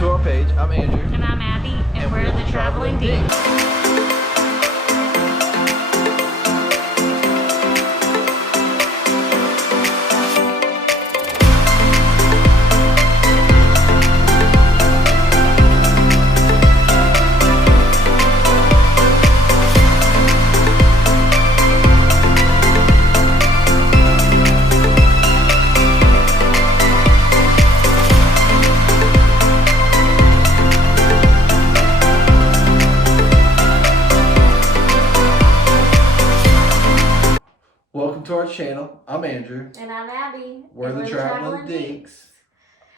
to our page. I'm Andrew. And I'm Abby, and we're the Traveling Dinks. Welcome to our channel. I'm Andrew. And I'm Abby. We're the Traveling Dinks.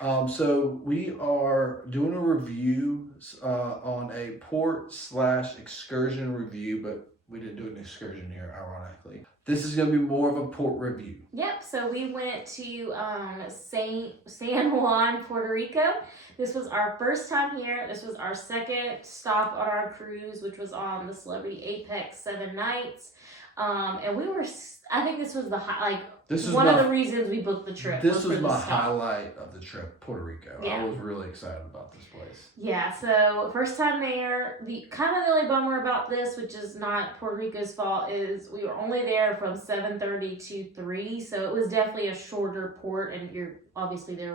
So we are doing a review on a port/excursion review, but we didn't do an excursion here, ironically. This is going to be more of a port review. Yep, so we went to San Juan, Puerto Rico. This was our first time here. This was our second stop on our cruise, which was on the Celebrity Apex 7 nights. And we were, I think this was the one of the reasons we booked the trip. This was my highlight of the trip, Puerto Rico. Yeah. I was really excited about this place. Yeah, so first time there. The only bummer about this, which is not Puerto Rico's fault, is we were only there from 7:30 to 3, so it was definitely a shorter port, and you're obviously there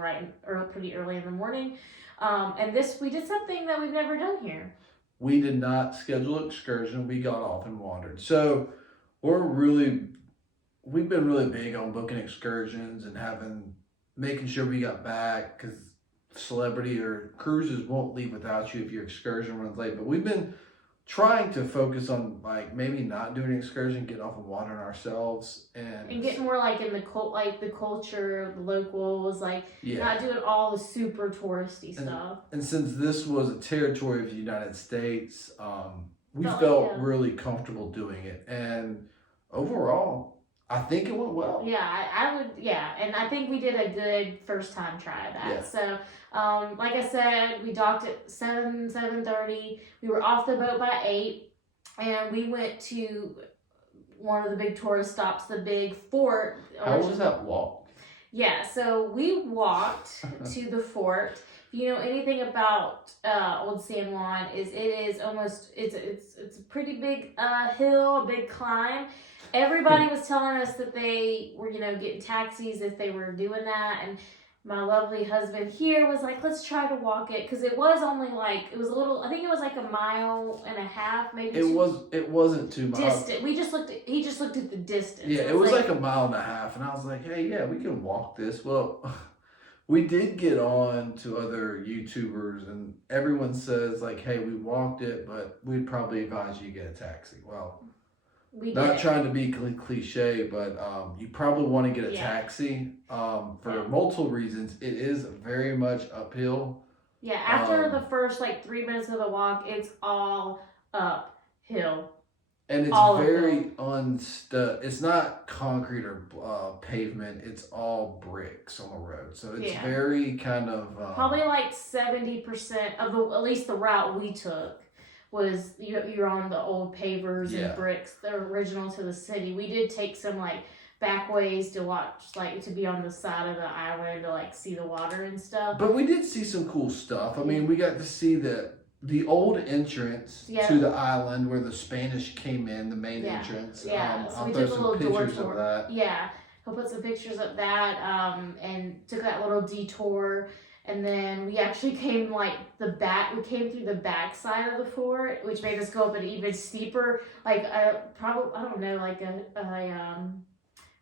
pretty early in the morning. And we did something that we've never done here. We did not schedule an excursion. We got off and wandered. So we've been really big on booking excursions and making sure we got back, because celebrity or cruises won't leave without you if your excursion runs late. But we've been trying to focus on maybe not doing an excursion, getting off and wandering ourselves and getting more in the culture, the locals, not doing all the super touristy stuff. And since this was a territory of the United States, we felt really comfortable doing it, and overall, I think it went well. Yeah, and I think we did a good first time try of that. Yeah. So, like I said, we docked at 7:30. We were off the boat by 8, and we went to one of the big tourist stops, the big fort. How was that walk? Yeah, so we walked to the fort. If you know anything about Old San Juan, it's a pretty big hill, a big climb. Everybody was telling us that they were, getting taxis if they were doing that, and my lovely husband here was like, let's try to walk it, because it was only it was a little, I think it was a mile and a half, maybe. It wasn't too miles. Distant. He just looked at the distance. Yeah, it was a mile and a half, and I was like, hey, yeah, we can walk this. Well, we did get on to other YouTubers, and everyone says hey, we walked it, but we'd probably advise you get a taxi. Well, not trying to be cliche, but you probably want to get a taxi for multiple reasons. It is very much uphill. Yeah, after the first 3 minutes of the walk, it's all uphill. And it's very unstuck. It's not concrete or pavement. It's all bricks on the road. So it's very kind of... probably 70% of at least the route we took was you're on the old pavers and bricks. They're original to the city. We did take some back ways to watch, to be on the side of the island to see the water and stuff. But we did see some cool stuff. I mean, we got to see the old entrance to the island where the Spanish came in, the main entrance. Yeah, so I'll we throw took a some little door pictures tour. of that. Yeah, I'll put some pictures of that and took that little detour. And then we actually came we came through the back side of the fort, which made us go up an even steeper, probably, I don't know,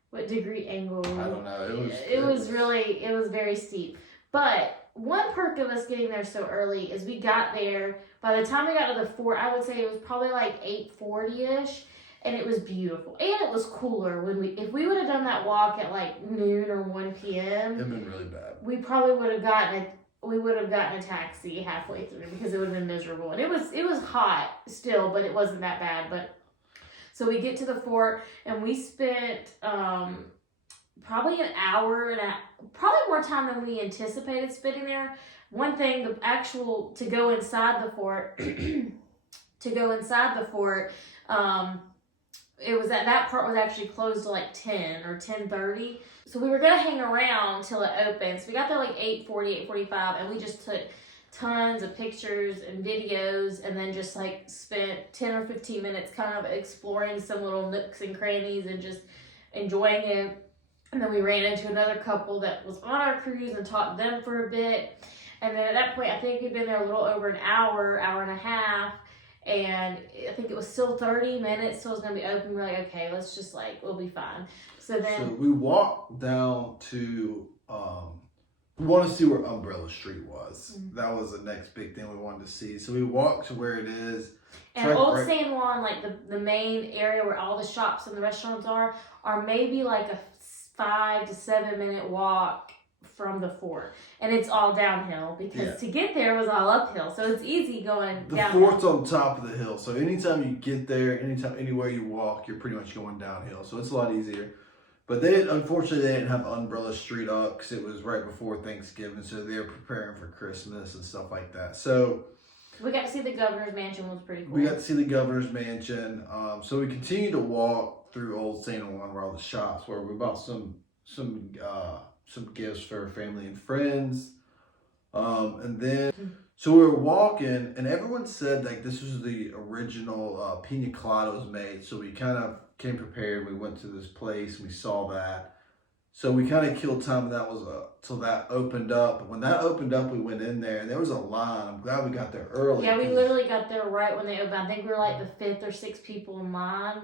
what degree angle? I don't know. It was very steep. But one perk of us getting there so early is we got there, by the time we got to the fort, I would say it was probably 8:40-ish. And it was beautiful, and it was cooler if we would have done that walk at noon or 1 p.m. It'd been really bad. We probably would have gotten a taxi halfway through, because it would have been miserable. And it was hot still, but it wasn't that bad. But so we get to the fort, and we spent probably an hour probably more time than we anticipated spending there. One thing, to go inside the fort, it was that part was actually closed to 10 or 10:30. So we were gonna hang around till it opens. We got there 8:40, 8:45, and we just tons of pictures and videos, and then just like spent 10 or 15 minutes kind of exploring some little nooks and crannies and just enjoying it. And then we ran into another couple that was on our cruise and talked to them for a bit. And then at that point, I think we'd been there a little over an hour, hour and a half. And I think it was still 30 minutes, so it was going to be open. We're like, okay, let's just like, we'll be fine. So we walked down to, we wanted to see where Umbrella Street was. Mm-hmm. That was the next big thing we wanted to see. So we walked to where it is. And Old San Juan, like the main area where all the shops and the restaurants are maybe like a 5 to 7 minute walk from the fort, and it's all downhill because to get there was all uphill, so it's easy going downhill. The fort's on top of the hill, so anytime you get there, anywhere you walk, you're pretty much going downhill, so it's a lot easier. But unfortunately they didn't have Umbrella Street up because it was right before Thanksgiving, so they were preparing for Christmas and stuff like that. So we got to see the governor's mansion. Was pretty cool. We got to see the governor's mansion. So we continued to walk through Old San Juan where all the shops were. We bought some gifts for family and friends. And then, so we were walking, and everyone said like this was the original pina colada was made. So we kind of came prepared. We went to this place, and we saw that. So we kind of killed time, and that was till that opened up. But when that opened up, we went in there, and there was a line. I'm glad we got there early. Yeah, we literally got there right when they opened. I think we were like the 5th or 6th people in line.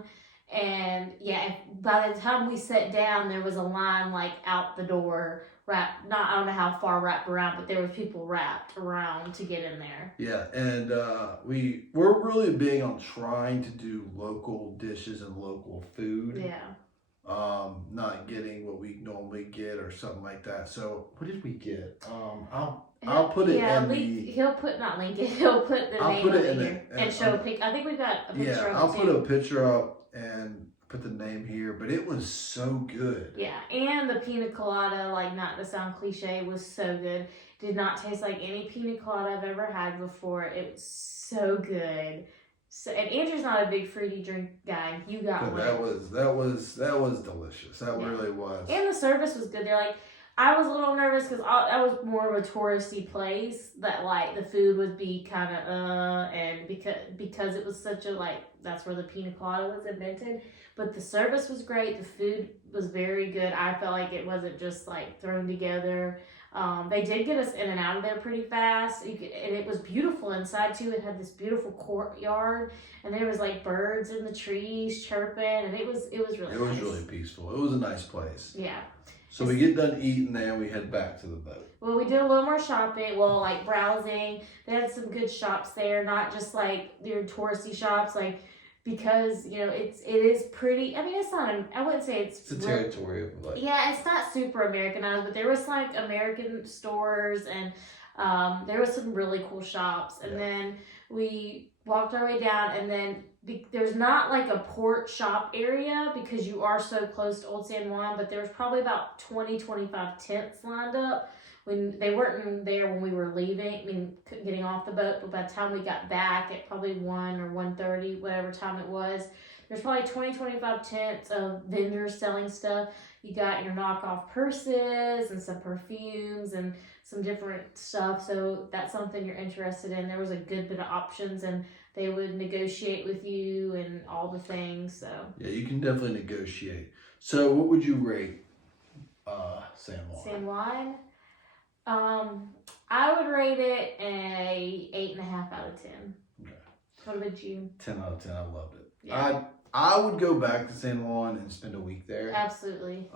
And yeah, by the time we sat down, there was a line like out the door, I don't know how far wrapped around, but there were people wrapped around to get in there. Yeah, and we're really big on trying to do local dishes and local food. Yeah. Not getting what we normally get or something like that. So what did we get? I'll put it in the... He'll put, not link it, he'll put the name of it here and show a picture. I think we've got a picture of it. Yeah, I'll put a picture up and put the name here, but it was so good. Yeah, and the pina colada, like not to sound cliche, was so good. Did not taste like any pina colada I've ever had before. It was so good. So, and Andrew's not a big fruity drink guy. You got one. That was delicious. That really was. And the service was good. They're like, I was a little nervous because that was more of a touristy place that like the food would be kind of and because it was such a like that's where the pina colada was invented. But the service was great. The food was very good. I felt like it wasn't just like thrown together. They did get us in and out of there pretty fast. And it was beautiful inside too. It had this beautiful courtyard, and there was like birds in the trees chirping, and it was really nice. It was really peaceful. It was a nice place. Yeah. So we get done eating there, and we head back to the boat. Well, we did a little more shopping. Well, like browsing. They had some good shops there, not just like your touristy shops, like. Because it is pretty. I mean, it's not. I wouldn't say it's a territory of like. Yeah, it's not super Americanized, but there was like American stores, and there was some really cool shops. And then we walked our way down, and then there's not like a port shop area because you are so close to Old San Juan. But there was probably about 20-25 tents lined up. When they weren't there when we were leaving, getting off the boat, but by the time we got back at probably 1 or 1:30, whatever time it was, there's probably 20-25 tents of vendors selling stuff. You got your knockoff purses and some perfumes and some different stuff. So that's something you're interested in. There was a good bit of options, and they would negotiate with you and all the things. So yeah, you can definitely negotiate. So what would you rate San Juan? San Juan? I would rate it a 8.5 out of 10. Okay. What about you? 10 out of 10. I loved it. Yeah. I would go back to San Juan and spend a week there. Absolutely.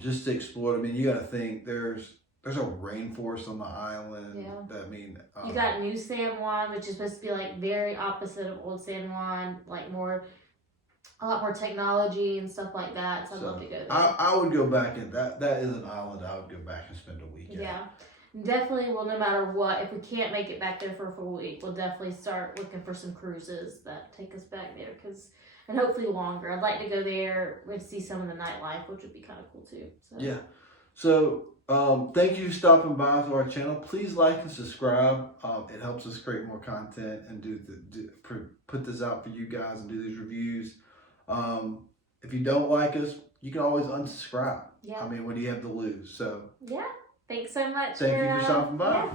Just to explore. I mean, you got to think there's a rainforest on the island. Yeah. You got New San Juan, which is supposed to be like very opposite of Old San Juan, like a lot more technology and stuff like that. So I'd love to go there. I would go back, and that is an island I would go back and spend a week at. Yeah. Definitely, well, no matter what, if we can't make it back there for a full week, we'll definitely start looking for some cruises that take us back there, and hopefully longer. I'd like to go there and see some of the nightlife, which would be kind of cool too. So. Yeah. So thank you for stopping by to our channel. Please like and subscribe. It helps us create more content and put this out for you guys and do these reviews. If you don't like us, you can always unsubscribe. Yeah. I mean, what do you have to lose? So yeah. Thanks so much. Thank you for stopping by. Yeah,